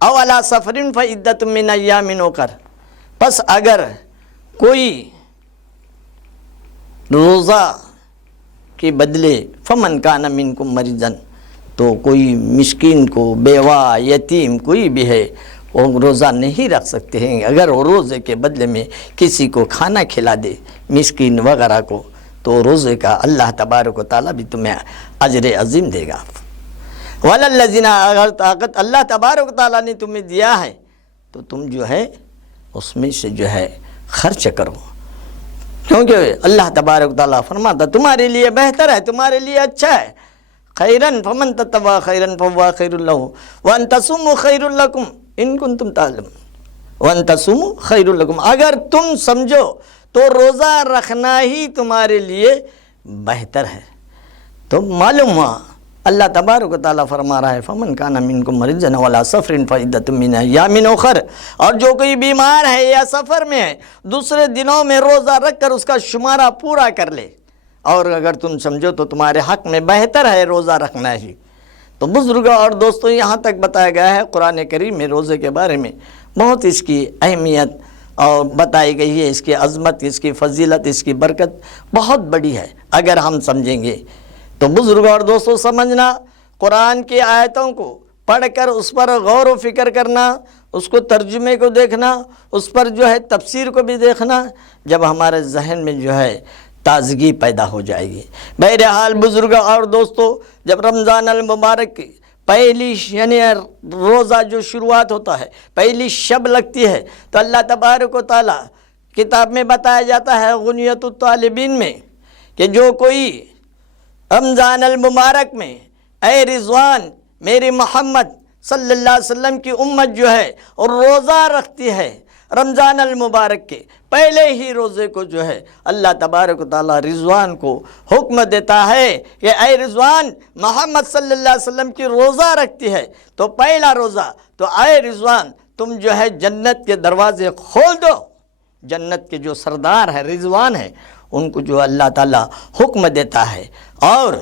او علی سفر فعدۃ من ایام اخر، پس اگر کوئی روزہ کے بدلے فمن کان منکم مریضا، تو کوئی مسکین کو، بیوہ، یتیم کوئی بھی ہے وہ روزہ نہیں رکھ سکتے ہیں، اگر وہ روزے کے بدلے میں کسی کو کھانا کھلا دے مسکین وغیرہ کو، تو روزے کا اللہ تبارک و تعالیٰ بھی تمہیں اجر عظیم دے گا۔ وَلَلَّذِينَ، اگر طاقت اللہ تبارک و تعالیٰ نے تمہیں دیا ہے تو تم جو ہے اس میں سے جو ہے خرچ کرو، کیونکہ اللہ تبارک و تعالیٰ فرماتا تمہارے لیے بہتر ہے، تمہارے لیے اچھا ہے۔ خیرن فمن تطوع خیرن فہو خیر لہ وان تصوموا خیر لکم ان کنتم تعلمون، وان تصوموا خیر لکم، اگر تم سمجھو تو روزہ رکھنا ہی تمہارے لیے بہتر ہے۔ تو معلوم ہوا اللہ تبارک و تعالیٰ فرما رہا ہے فمن کان منکم مریضا وعلی سفر فعدۃ من ایام اخر، اور جو کوئی بیمار ہے یا سفر میں ہے دوسرے دنوں میں روزہ رکھ کر اس کا شمارہ پورا کر لے، اور اگر تم سمجھو تو تمہارے حق میں بہتر ہے روزہ رکھنا ہی۔ تو بزرگوں اور دوستوں یہاں تک بتایا گیا ہے قرآن کریم میں روزے کے بارے میں، بہت اس کی اہمیت اور بتائی گئی ہے، اس کی عظمت، اس کی فضیلت، اس کی برکت بہت بڑی ہے اگر ہم سمجھیں گے تو۔ بزرگوں اور دوستوں سمجھنا، قرآن کی آیتوں کو پڑھ کر اس پر غور و فکر کرنا، اس کو ترجمے کو دیکھنا، اس پر جو ہے تفسیر کو بھی دیکھنا، جب ہمارے ذہن میں جو ہے تازگی پیدا ہو جائے گی۔ بہرحال بزرگوں اور دوستوں، جب رمضان المبارک کی پہلی یعنی روزہ جو شروعات ہوتا ہے، پہلی شب لگتی ہے، تو اللہ تبارک و تعالیٰ کتاب میں بتایا جاتا ہے غنیت الطالبین میں کہ جو کوئی رمضان المبارک میں اے رضوان میری محمد صلی اللہ علیہ وسلم کی امت جو ہے اور روزہ رکھتی ہے رمضان المبارک کے پہلے ہی روزے کو جو ہے اللہ تبارک و تعالیٰ رضوان کو حکم دیتا ہے کہ اے رضوان محمد صلی اللہ علیہ وسلم کی روزہ رکھتی ہے تو پہلا روزہ، تو اے رضوان تم جو ہے جنت کے دروازے کھول دو۔ جنت کے جو سردار ہے رضوان ہے ان کو جو اللہ تعالیٰ حکم دیتا ہے اور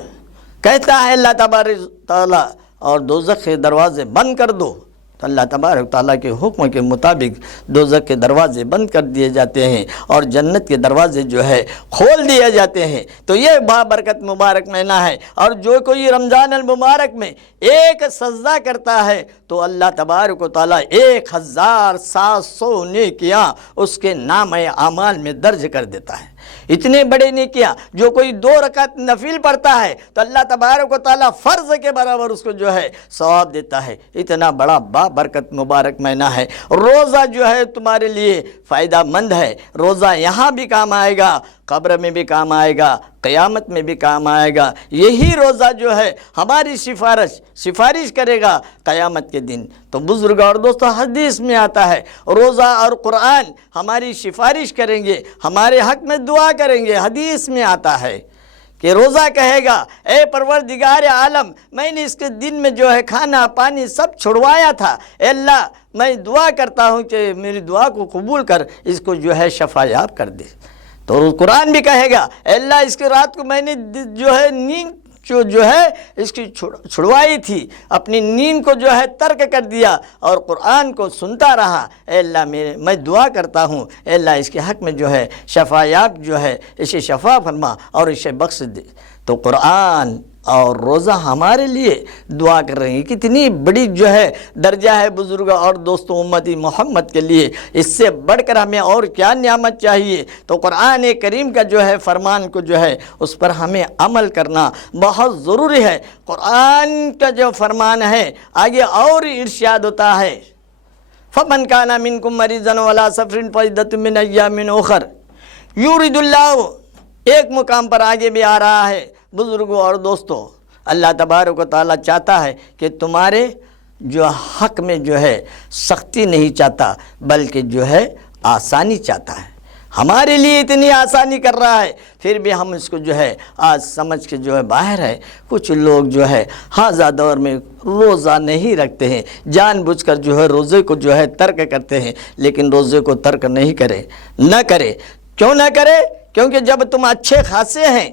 کہتا ہے اللہ تبارک تعالیٰ اور دوزخ کے دروازے بند کر دو، تو اللہ تبارک تعالیٰ کے حکم کے مطابق دوزخ کے دروازے بند کر دیے جاتے ہیں اور جنت کے دروازے جو ہے کھول دیے جاتے ہیں۔ تو یہ بابرکت مبارک مہینہ ہے، اور جو کوئی رمضان المبارک میں ایک سجدہ کرتا ہے تو اللہ تبارک و تعالیٰ 1700 نیکیاں اس کے نام اعمال میں درج کر دیتا ہے۔ اتنے بڑے نیکیاں، جو کوئی 2 رکعت نفل پڑھتا ہے تو اللہ تبارک و تعالیٰ فرض کے برابر اس کو جو ہے ثواب دیتا ہے۔ اتنا بڑا بابرکت مبارک مہینہ ہے۔ روزہ جو ہے تمہارے لیے فائدہ مند ہے، روزہ یہاں بھی کام آئے گا، قبر میں بھی کام آئے گا، قیامت میں بھی کام آئے گا۔ یہی روزہ جو ہے ہماری سفارش کرے گا قیامت کے دن۔ تو بزرگ اور دوستو حدیث میں آتا ہے روزہ اور قرآن ہماری سفارش کریں گے، ہمارے حق میں دعا کریں گے۔ حدیث میں آتا ہے کہ روزہ کہے گا اے پروردگار عالم، میں نے اس کے دن میں جو ہے کھانا پانی سب چھڑوایا تھا، اے اللہ میں دعا کرتا ہوں کہ میری دعا کو قبول کر، اس کو جو ہے شفا یاب کر دے۔ تو قرآن بھی کہے گا اے اللہ اس کی رات کو میں نے جو ہے نیند جو ہے اس کی چھڑوائی تھی، اپنی نیند کو جو ہے ترک کر دیا اور قرآن کو سنتا رہا، اے اللہ میں دعا کرتا ہوں اے اللہ اس کے حق میں جو ہے شفا یاب جو ہے اسے شفا فرما اور اسے بخش دے۔ تو قرآن اور روزہ ہمارے لیے دعا کر رہے ہیں۔ کتنی بڑی جو ہے درجہ ہے بزرگوں اور دوستوں امتی محمد کے لیے، اس سے بڑھ کر ہمیں اور کیا نعمت چاہیے۔ تو قرآن کریم کا جو ہے فرمان کو جو ہے اس پر ہمیں عمل کرنا بہت ضروری ہے۔ قرآن کا جو فرمان ہے آگے اور ارشاد ہوتا ہے فَمَنْ كَانَ مِنْكُمْ مَرِيضًا وَعَلَىٰ سَفَرٍ فَعِدَّةٌ مِّنْ أَيَّامٍ أُخَرَ يُرِيدُ اللَّهُ، ایک مقام پر آگے بھی آ رہا ہے بزرگوں اور دوستوں، اللہ تبارک و تعالیٰ چاہتا ہے کہ تمہارے جو حق میں جو ہے سختی نہیں چاہتا بلکہ جو ہے آسانی چاہتا ہے۔ ہمارے لیے اتنی آسانی کر رہا ہے پھر بھی ہم اس کو جو ہے آج سمجھ کے جو ہے باہر ہے۔ کچھ لوگ جو ہے حاضہ دور میں روزہ نہیں رکھتے ہیں، جان بوجھ کر جو ہے روزے کو جو ہے ترک کرتے ہیں، لیکن روزے کو ترک نہیں نہ کرے۔ کیوں نہ کرے؟ کیونکہ جب تم اچھے خاصے ہیں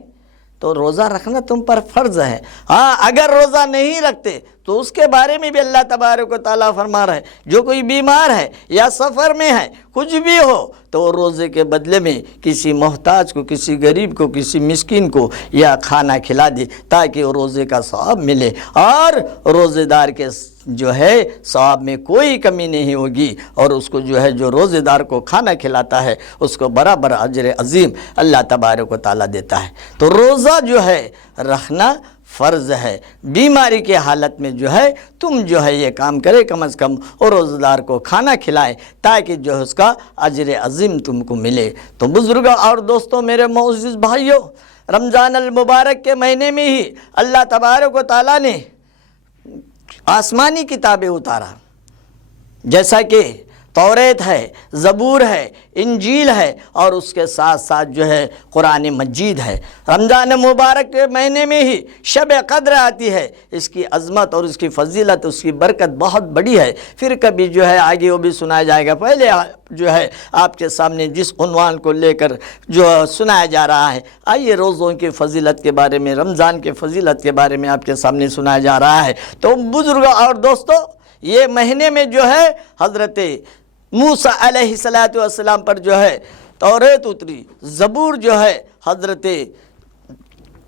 تو روزہ رکھنا تم پر فرض ہے۔ ہاں اگر روزہ نہیں رکھتے تو تو اس کے بارے میں بھی اللہ تبارک و تعالیٰ فرما رہا ہے جو کوئی بیمار ہے یا سفر میں ہے کچھ بھی ہو تو وہ روزے کے بدلے میں کسی محتاج کو، کسی غریب کو، کسی مسکین کو یا کھانا کھلا دے تاکہ وہ روزے کا ثواب ملے، اور روزے دار کے جو ہے ثواب میں کوئی کمی نہیں ہوگی، اور اس کو جو ہے جو روزے دار کو کھانا کھلاتا ہے اس کو برابر اجر عظیم اللہ تبارک و تعالیٰ دیتا ہے۔ تو روزہ جو ہے رکھنا فرض ہے۔ بیماری کے حالت میں جو ہے تم جو ہے یہ کام کرے کم از کم اور روزہ دار کو کھانا کھلائے تاکہ جو ہے اس کا اجر عظیم تم کو ملے۔ تو بزرگوں اور دوستوں، میرے معزز بھائیوں، رمضان المبارک کے مہینے میں ہی اللہ تبارک و تعالیٰ نے آسمانی کتابیں اتارا، جیسا کہ توریت ہے، زبور ہے، انجیل ہے، اور اس کے ساتھ ساتھ جو ہے قرآن مجید ہے۔ رمضان مبارک کے مہینے میں ہی شب قدر آتی ہے، اس کی عظمت اور اس کی فضیلت، اس کی برکت بہت بڑی ہے، پھر کبھی جو ہے آگے وہ بھی سنایا جائے گا۔ پہلے جو ہے آپ کے سامنے جس عنوان کو لے کر جو سنایا جا رہا ہے، آئیے روزوں کی فضیلت کے بارے میں، رمضان کے فضیلت کے بارے میں آپ کے سامنے سنایا جا رہا ہے۔ تو بزرگوں اور دوستوں، یہ مہینے میں جو ہے حضرت موسیٰ علیہ السلام پر جو ہے توریت اتری، زبور جو ہے حضرت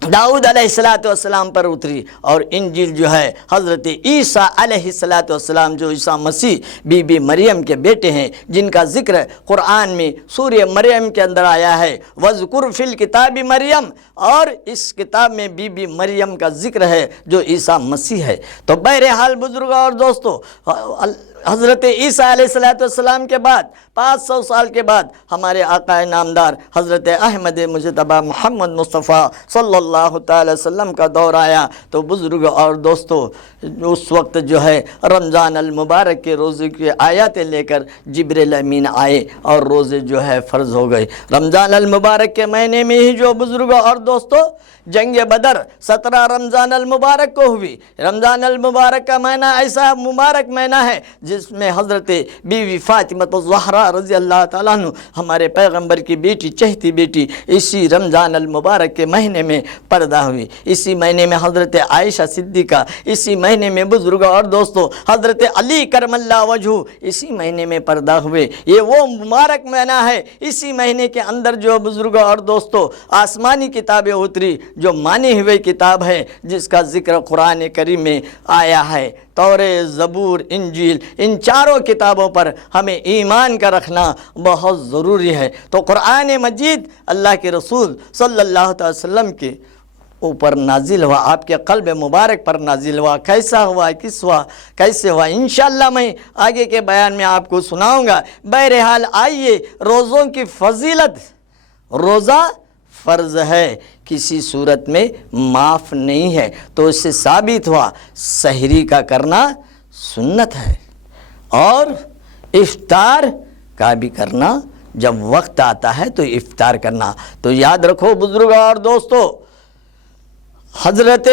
داؤد علیہ السلام پر اتری، اور انجیل جو ہے حضرت عیسیٰ علیہ السلام جو عیسیٰ مسیح بی بی مریم کے بیٹے ہیں، جن کا ذکر قرآن میں سورہ مریم کے اندر آیا ہے، وَاذْكُرْ فِي الْكِتَابِ مریم، اور اس کتاب میں بی بی مریم کا ذکر ہے جو عیسیٰ مسیح ہے۔ تو بہرحال بزرگوں اور دوستوں، حضرت عیسیٰ علیہ السلام کے بعد 500 سال کے بعد ہمارے آقا نامدار حضرت احمد مجتبیٰ محمد مصطفیٰ صلی اللہ تعالی وسلم کا دور آیا۔ تو بزرگ اور دوستو، اس وقت جو ہے رمضان المبارک کے روزے کی آیاتیں لے کر جبریل امین آئے اور روزے جو ہے فرض ہو گئے۔ رمضان المبارک کے مہینے میں ہی جو بزرگ اور دوستو جنگ بدر 17 رمضان المبارک کو ہوئی۔ رمضان المبارک کا مہینہ ایسا مبارک مہینہ ہے جس میں حضرت بیوی فاطمہ الزہرا رضی اللہ تعالیٰ عنہ، ہمارے پیغمبر کی بیٹی، چہتی بیٹی، اسی رمضان المبارک کے مہینے میں پردہ ہوئی۔ اسی مہینے میں حضرت عائشہ صدیقہ، اسی مہینے میں بزرگ اور دوستو حضرت علی کرم اللہ وجہہ اسی مہینے میں پردہ ہوئے۔ یہ وہ مبارک مہینہ ہے، اسی مہینے کے اندر جو بزرگ اور دوستو آسمانی کتابیں اتری، جو مانی ہوئے کتاب ہے جس کا ذکر قرآن کریم میں آیا ہے۔ توریت، زبور، انجیل، ان چاروں کتابوں پر ہمیں ایمان کا رکھنا بہت ضروری ہے۔ تو قرآن مجید اللہ کے رسول صلی اللہ علیہ وسلم کے اوپر نازل ہوا، آپ کے قلب مبارک پر نازل ہوا۔ کیسا ہوا، کس ہوا، کیسے ہوا، انشاءاللہ میں آگے کے بیان میں آپ کو سناؤں گا۔ بہرحال آئیے، روزوں کی فضیلت، روزہ فرض ہے، کسی صورت میں معاف نہیں ہے۔ تو اس سے ثابت ہوا سحری کا کرنا سنت ہے، اور افطار کا بھی کرنا جب وقت آتا ہے تو افطار کرنا۔ تو یاد رکھو بزرگوں اور دوستو، حضرت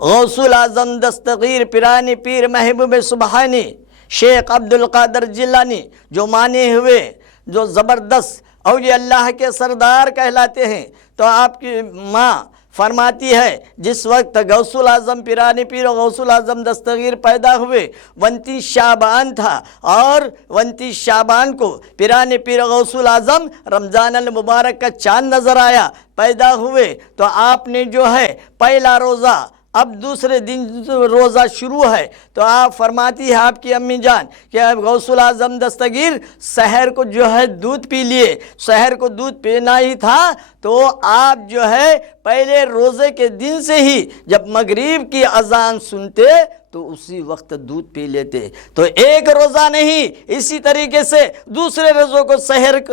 غوث الاعظم دستگیر پیرانی پیر محبوب سبحانی شیخ عبد القادر جیلانی جو مانے ہوئے، جو زبردست اولیاء اللہ کے سردار کہلاتے ہیں، تو آپ کی ماں فرماتی ہے جس وقت غوث الاعظم پیرانی پیر غوث الاعظم دستگیر پیدا ہوئے 29 شعبان تھا، اور 29 شعبان کو پیرانی پیر غوث الاعظم رمضان المبارک کا چاند نظر آیا، پیدا ہوئے۔ تو آپ نے جو ہے پہلا روزہ، اب دوسرے دن روزہ شروع ہے، تو آپ فرماتی ہے آپ کی امی جان کہ غوث الاعظم دستگیر سحر کو جو ہے دودھ پی لیے، سحر کو دودھ پینا ہی تھا، تو آپ جو ہے پہلے روزے کے دن سے ہی جب مغرب کی اذان سنتے تو اسی وقت دودھ پی لیتے۔ تو ایک روزہ نہیں، اسی طریقے سے دوسرے روزوں کو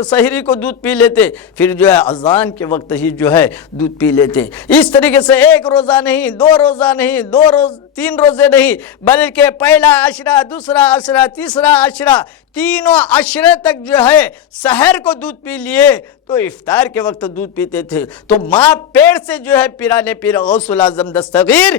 سحری کو دودھ پی لیتے، پھر جو ہے اذان کے وقت ہی جو ہے دودھ پی لیتے۔ اس طریقے سے ایک روزہ نہیں، دو روزہ نہیں، تین روزے نہیں، بلکہ پہلا عشرہ، دوسرا عشرہ، تیسرا عشرہ، تینوں عشرے تک جو ہے سحر کو دودھ پی لیے، تو افطار کے وقت دودھ پیتے تھے۔ تو ماں پیڑ سے جو ہے پیرانے پیر غوث الاعظم دستگیر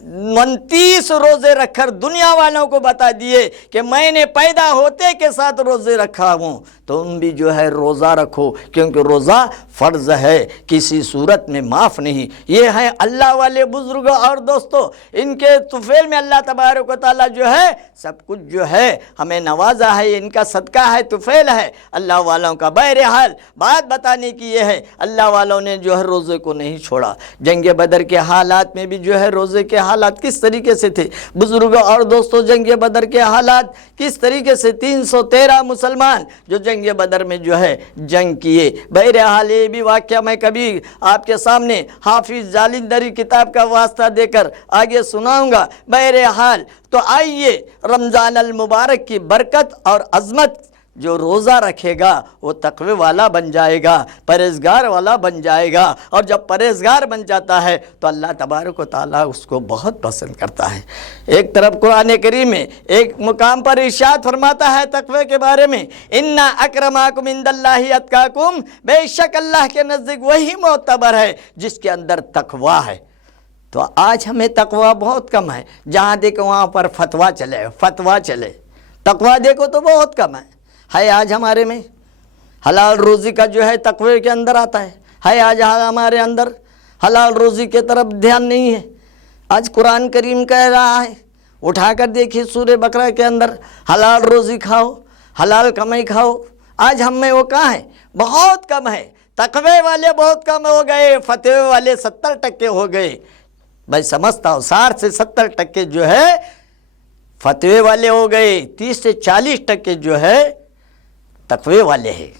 29 روزے رکھ کر دنیا والوں کو بتا دیے کہ میں نے پیدا ہوتے کے ساتھ روزے رکھا ہوں، تم بھی جو ہے روزہ رکھو، کیونکہ روزہ فرض ہے، کسی صورت میں معاف نہیں۔ یہ ہیں اللہ والے بزرگ اور دوستو، ان کے طفیل میں اللہ تبارک و تعالیٰ جو ہے سب کچھ جو ہے ہمیں نوازا ہے، ان کا صدقہ ہے، طفیل ہے اللہ والوں کا۔ بہرحال بات بتانے کی یہ ہے، اللہ والوں نے جو ہے روزے کو نہیں چھوڑا۔ جنگ بدر کے حالات میں بھی جو ہے روزے کے حالات کس طریقے سے تھے بزرگ اور دوستو، جنگ بدر کے حالات کس طریقے سے 313 مسلمان جو جنگ بدر میں جو ہے جنگ کیے۔ بہرحال یہ بھی واقعہ میں کبھی آپ کے سامنے حافظ جالندری کتاب کا واسطہ دے کر آگے سناؤں گا۔ بہرحال تو آئیے رمضان المبارک کی برکت اور عظمت، جو روزہ رکھے گا وہ تقوی والا بن جائے گا، پرہیزگار والا بن جائے گا، اور جب پرہیزگار بن جاتا ہے تو اللہ تبارک و تعالیٰ اس کو بہت پسند کرتا ہے۔ ایک طرف قرآن کریم میں ایک مقام پر ارشاد فرماتا ہے تقوی کے بارے میں، اِنَّ أَكْرَمَكُمْ عِندَ اللَّهِ أَتْقَاكُمْ، بے شک اللہ کے نزدیک وہی معتبر ہے جس کے اندر تقوی ہے۔ تو آج ہمیں تقوی بہت کم ہے، جہاں دیکھو وہاں پر فتویٰ چلے، تقوی دیکھو تو بہت کم ہے آج ہمارے میں۔ حلال روزی کا جو ہے تقوی کے اندر آتا ہے آج ہمارے اندر حلال روزی کے طرف دھیان نہیں ہے۔ آج قرآن کریم کہہ رہا ہے، اٹھا کر دیکھیے سورہ بقرہ کے اندر، حلال روزی کھاؤ، حلال کمائی کھاؤ۔ آج ہم میں وہ کہاں ہے؟ بہت کم ہے۔ تقوی والے بہت کم ہو گئے، فتوے والے 70% ہو گئے۔ میں سمجھتا ہوں 60 سے 70% جو ہے فتوے والے ہو گئے، 30 سے 40% جو ہے تقوی والے ہیں،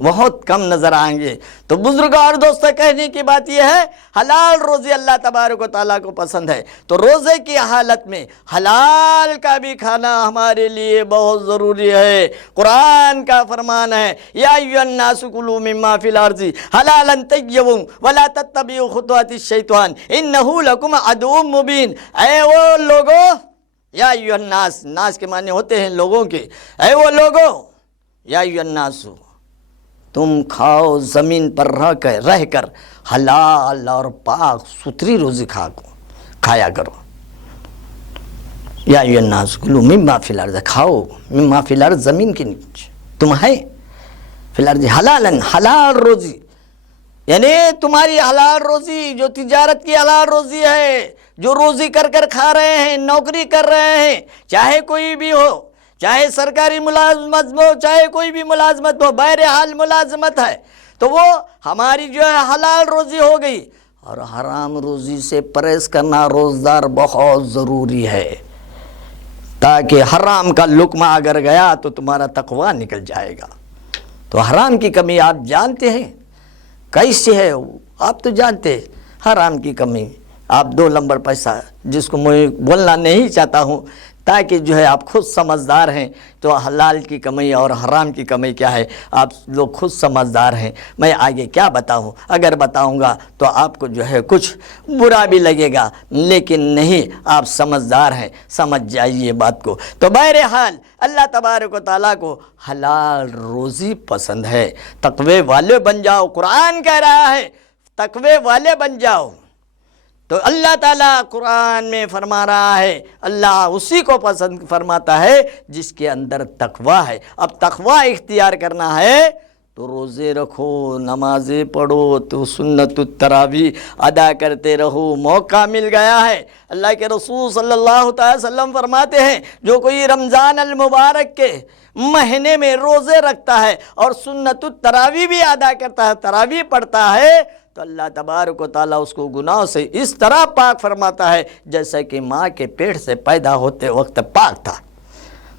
بہت کم نظر آئیں گے۔ تو بزرگ اور دوستوں کہنے کی بات یہ ہے، حلال روزی اللہ تبارک و تعالیٰ کو پسند ہے، تو روزے کی حالت میں حلال کا بھی کھانا ہمارے لیے بہت ضروری ہے۔ قرآن کا فرمان ہے، یا ایھا الناس کلوا مما فی الارض حلالا طیبا ولا تتبعوا خطوات الشیطان انہ لکم عدو مبین۔ اے وہ لوگو، یا ایھا الناس، ناس کے معنی ہوتے ہیں لوگوں کے، اے وہ لوگو، یا ایھا الناس، تم کھاؤ زمین پر رہ کر حلال اور پاک ستھری روزی کھایا کرو۔ یا ایھا الناس کلوا مما فی الارض، کھاؤ مما فی الارض، زمین کے نیچے تم ہے فی الارض حلالا، حلال روزی، یعنی تمہاری حلال روزی جو تجارت کی حلال روزی ہے، جو روزی کر کر کھا رہے ہیں، نوکری کر رہے ہیں، چاہے کوئی بھی ہو، چاہے سرکاری ملازمت ہو، چاہے کوئی بھی ملازمت ہو، بہرحال ملازمت ہے، تو وہ ہماری جو ہے حلال روزی ہو گئی۔ اور حرام روزی سے پرہیز کرنا روزدار بہت ضروری ہے، تاکہ حرام کا لقمہ اگر گیا تو تمہارا تقوی نکل جائے گا۔ تو حرام کی کمی آپ جانتے ہیں کیسے ہے، آپ تو جانتے ہیں حرام کی کمی۔ آپ 2 نمبر پیسہ، جس کو میں بولنا نہیں چاہتا ہوں تاکہ جو ہے آپ خود سمجھدار ہیں، تو حلال کی کمی اور حرام کی کمی کیا ہے آپ لوگ خود سمجھدار ہیں۔ میں آگے کیا بتاؤں، اگر بتاؤں گا تو آپ کو جو ہے کچھ برا بھی لگے گا، لیکن نہیں، آپ سمجھدار ہیں، سمجھ جائیے بات کو۔ تو بہرحال اللہ تبارک و تعالیٰ کو حلال روزی پسند ہے، تقوی والے بن جاؤ، قرآن کہہ رہا ہے تقوی والے بن جاؤ۔ تو اللہ تعالیٰ قرآن میں فرما رہا ہے، اللہ اسی کو پسند فرماتا ہے جس کے اندر تقوی ہے۔ اب تقوی اختیار کرنا ہے تو روزے رکھو، نمازیں پڑھو، تو سنت التراویح ادا کرتے رہو، موقع مل گیا ہے۔ اللہ کے رسول صلی اللہ تعالی وسلم فرماتے ہیں، جو کوئی رمضان المبارک کے مہینے میں روزے رکھتا ہے اور سنت التراویح بھی ادا کرتا ہے، تراویح پڑھتا ہے، تو اللہ تبارک و تعالیٰ اس کو گناہوں سے اس طرح پاک فرماتا ہے جیسا کہ ماں کے پیٹ سے پیدا ہوتے وقت پاک تھا۔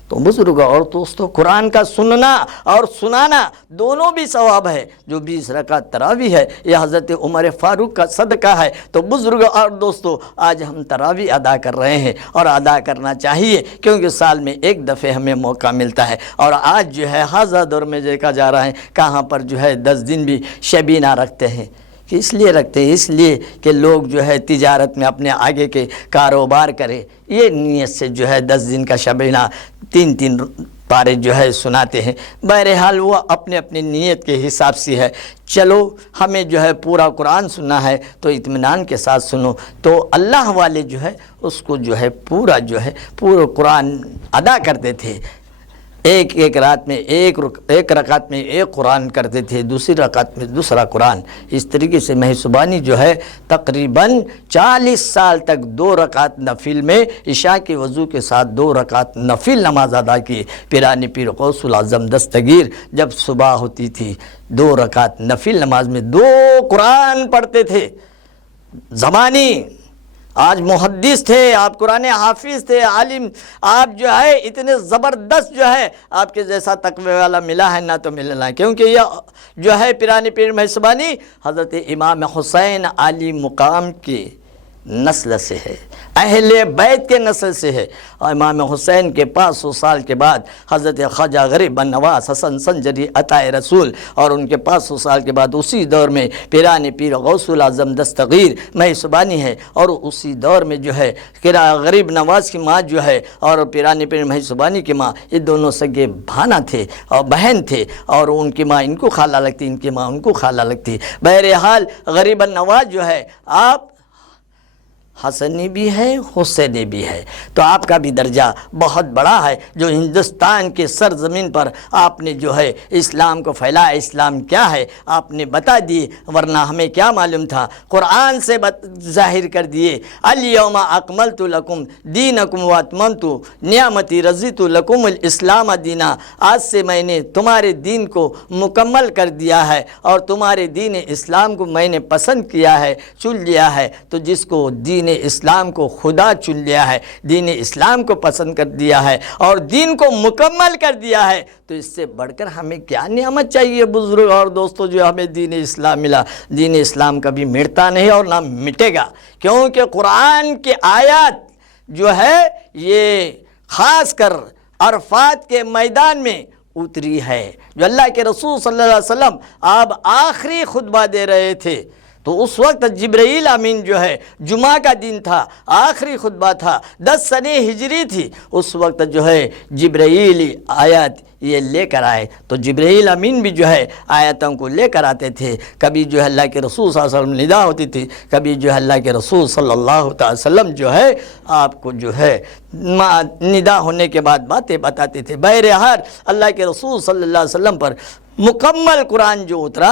تو بزرگ اور دوستو، قرآن کا سننا اور سنانا دونوں بھی ثواب ہے۔ جو 20 رکعت تراویح ہے، یہ حضرت عمر فاروق کا صدقہ ہے۔ تو بزرگ اور دوستو، آج ہم تراویح ادا کر رہے ہیں اور ادا کرنا چاہیے، کیونکہ سال میں ایک دفعہ ہمیں موقع ملتا ہے۔ اور آج جو ہے حاضر دور میں دیکھا جا رہا ہے، کہاں پر جو ہے 10 دن بھی شبینہ رکھتے ہیں۔ اس لیے رکھتے ہیں، اس لیے کہ لوگ جو ہے تجارت میں اپنے آگے کے کاروبار کرے، یہ نیت سے جو ہے 10 دن کا شبینہ 3 پارے جو ہے سناتے ہیں۔ بہرحال وہ اپنے اپنی نیت کے حساب سے ہے۔ چلو ہمیں جو ہے پورا قرآن سننا ہے تو اطمینان کے ساتھ سنو، تو اللہ والے جو ہے اس کو جو ہے پورا قرآن ادا کرتے تھے۔ ایک رات میں ایک رکعت میں ایک قرآن کرتے تھے، دوسری رکعت میں دوسرا قرآن۔ اس طریقے سے مہسوبانی جو ہے تقریباً 40 سال تک 2 رکعت نفل میں عشاء کے وضو کے ساتھ 2 رکعت نفل نماز ادا کی۔ پیران پیر غوث العظم دستگیر جب صبح ہوتی تھی 2 رکعت نفل نماز میں 2 قرآن پڑھتے تھے۔ زمانی آج محدث تھے آپ، قرآن حافظ تھے، عالم، آپ جو ہے اتنے زبردست جو ہے آپ کے جیسا تقوی والا ملا ہے نہ تو ملنا، کیونکہ یہ جو ہے پیران پیر مہسوبانی حضرت امام حسین علی مقام کی نسل سے ہے، اہل بیت کے نسل سے ہے۔ اور امام حسین کے 500 سال کے بعد حضرت خواجہ غریب نواز حسن سنجری عطا رسول، اور ان کے 500 سال کے بعد اسی دور میں پیران پیر غوث العظم دستگیر مہسوبانی ہے، اور اسی دور میں جو ہے غریب نواز کی ماں جو ہے اور پیران پیر مہسوبانی کی ماں، یہ دونوں سگے بھانا تھے اور بہن تھے، اور ان کی ماں ان کو خالہ لگتی، ان کی ماں ان کو خالہ لگتی۔ بہرحال غریب نواز جو ہے آپ حسنی بھی ہے حسینی بھی ہے، تو آپ کا بھی درجہ بہت بڑا ہے، جو ہندوستان کے سرزمین پر آپ نے جو ہے اسلام کو پھیلایا۔ اسلام کیا ہے آپ نے بتا دیے، ورنہ ہمیں کیا معلوم تھا، قرآن سے ظاہر کر دیے۔ الیوم اکملت لکم دینکم واتممت نعمتی رضیت لکم الاسلام دینا، آج سے میں نے تمہارے دین کو مکمل کر دیا ہے اور تمہارے دین اسلام کو میں نے پسند کیا ہے، چن لیا ہے۔ تو جس کو دین اسلام کو خدا چن لیا ہے، دین اسلام کو پسند کر دیا ہے اور دین کو مکمل کر دیا ہے، تو اس سے بڑھ کر ہمیں کیا نعمت چاہیے بزرگ اور دوستو، جو ہمیں دین اسلام ملا۔ دین اسلام کبھی مٹتا نہیں اور نہ مٹے گا، کیونکہ قرآن کی آیات جو ہے یہ خاص کر عرفات کے میدان میں اتری ہے، جو اللہ کے رسول صلی اللہ علیہ وسلم آپ آخری خطبہ دے رہے تھے، تو اس وقت جبرائیل امین جو ہے جمعہ کا دن تھا، آخری خطبہ تھا، 10 سنہ ہجری تھی، اس وقت جو ہے جبرائیل آیات یہ لے کر آئے، تو جبرائیل امین بھی جو ہے آیتوں کو لے کر آتے تھے۔ کبھی جو ہے اللہ کے رسول صلی اللہ علیہ وسلم ندا ہوتی تھی، کبھی جو ہے اللہ کے رسول صلی اللہ علیہ وسلم جو ہے آپ کو جو ہے ندا ہونے کے بعد باتیں بتاتے تھے۔ بہرحال اللہ کے رسول صلی اللہ علیہ وسلم پر مکمل قرآن جو اترا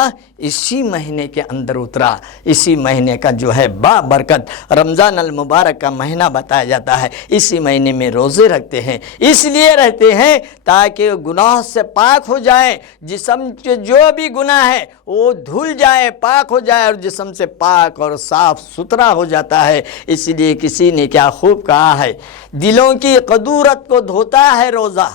اسی مہینے کے اندر اترا، اسی مہینے کا جو ہے برکت رمضان المبارک کا مہینہ بتایا جاتا ہے۔ اسی مہینے میں روزے رکھتے ہیں، اس لیے رہتے ہیں تاکہ گناہ سے پاک ہو جائیں، جسم کے جو بھی گناہ ہے وہ دھل جائے، پاک ہو جائے، اور جسم سے پاک اور صاف ستھرا ہو جاتا ہے۔ اس لیے کسی نے کیا خوب کہا ہے، دلوں کی قدورت کو دھوتا ہے روزہ،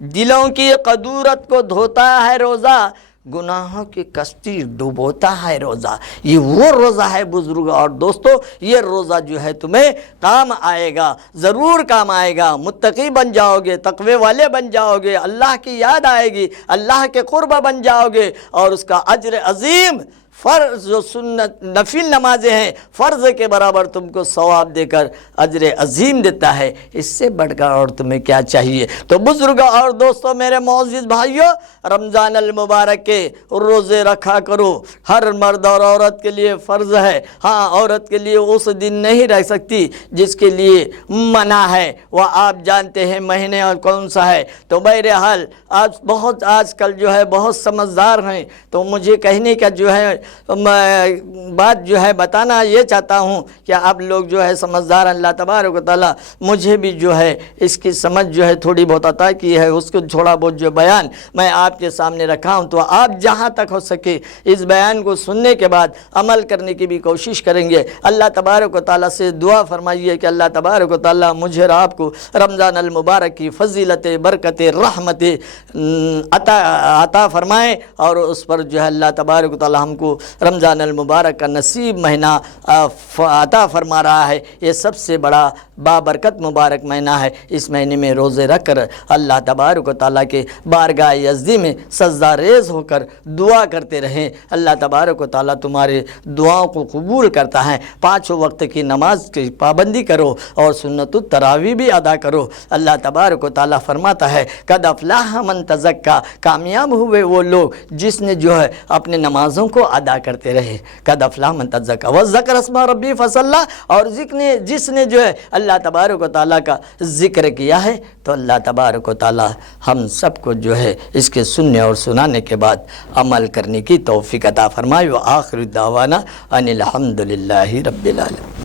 دلوں کی قدورت کو دھوتا ہے روزہ، گناہوں کی کشتی ڈبوتا ہے روزہ۔ یہ وہ روزہ ہے بزرگ اور دوستو، یہ روزہ جو ہے تمہیں کام آئے گا، ضرور کام آئے گا، متقی بن جاؤ گے، تقوی والے بن جاؤ گے، اللہ کی یاد آئے گی، اللہ کے قرب بن جاؤ گے، اور اس کا اجر عظیم فرض جو سنت نفل نمازیں ہیں فرض کے برابر تم کو ثواب دے کر اجر عظیم دیتا ہے۔ اس سے بڑھ کر اور تمہیں کیا چاہیے؟ تو بزرگ اور دوستو میرے معزز بھائیو، رمضان المبارک کے روزے رکھا کرو، ہر مرد اور عورت کے لیے فرض ہے۔ ہاں، عورت کے لیے اس دن نہیں رہ سکتی جس کے لیے منع ہے، وہ آپ جانتے ہیں مہینے اور کون سا ہے۔ تو بہرحال آج کل جو ہے بہت سمجھدار ہیں، تو مجھے کہنے کا جو ہے بات جو ہے بتانا یہ چاہتا ہوں کہ آپ لوگ جو ہے سمجھدار، اللہ تبارک و تعالیٰ مجھے بھی جو ہے اس کی سمجھ جو ہے تھوڑی بہت عطا کی ہے، اس کو تھوڑا بہت جو بیان میں آپ کے سامنے رکھا ہوں، تو آپ جہاں تک ہو سکے اس بیان کو سننے کے بعد عمل کرنے کی بھی کوشش کریں گے۔ اللہ تبارک و تعالیٰ سے دعا فرمائیے کہ اللہ تبارک و تعالیٰ مجھے اور آپ کو رمضان المبارک کی فضیلت، برکت، رحمت عطا فرمائیں، اور اس پر جو ہے اللہ تبارک و تعالیٰ ہم کو رمضان المبارک کا نصیب مہینہ عطا فرما رہا ہے۔ یہ سب سے بڑا بابرکت مبارک مہینہ ہے۔ اس مہینے میں روزے رکھ کر اللہ تبارک و تعالیٰ کے بارگاہ یزدی میں سجدہ ریز ہو کر دعا کرتے رہیں۔ اللہ تبارک و تعالیٰ تمہارے دعاؤں کو قبول کرتا ہے۔ 5 وقت کی نماز کی پابندی کرو اور سنت التراویح بھی ادا کرو۔ اللہ تبارک و تعالیٰ فرماتا ہے قد افلاح من تزکا، کامیاب ہوئے وہ لوگ جس نے جو ہے اپنے نمازوں کو ادا کرتے رہے۔ قد افلاح من تزکا وذکر اسم ربی فصلی، اور جس نے جو ہے اللہ تبارک و تعالیٰ کا ذکر کیا ہے تو اللہ تبارک و تعالیٰ ہم سب کو جو ہے اس کے سننے اور سنانے کے بعد عمل کرنے کی توفیق عطا فرمائے۔ وآخر دعوانا ان الحمدللہ رب العالمین۔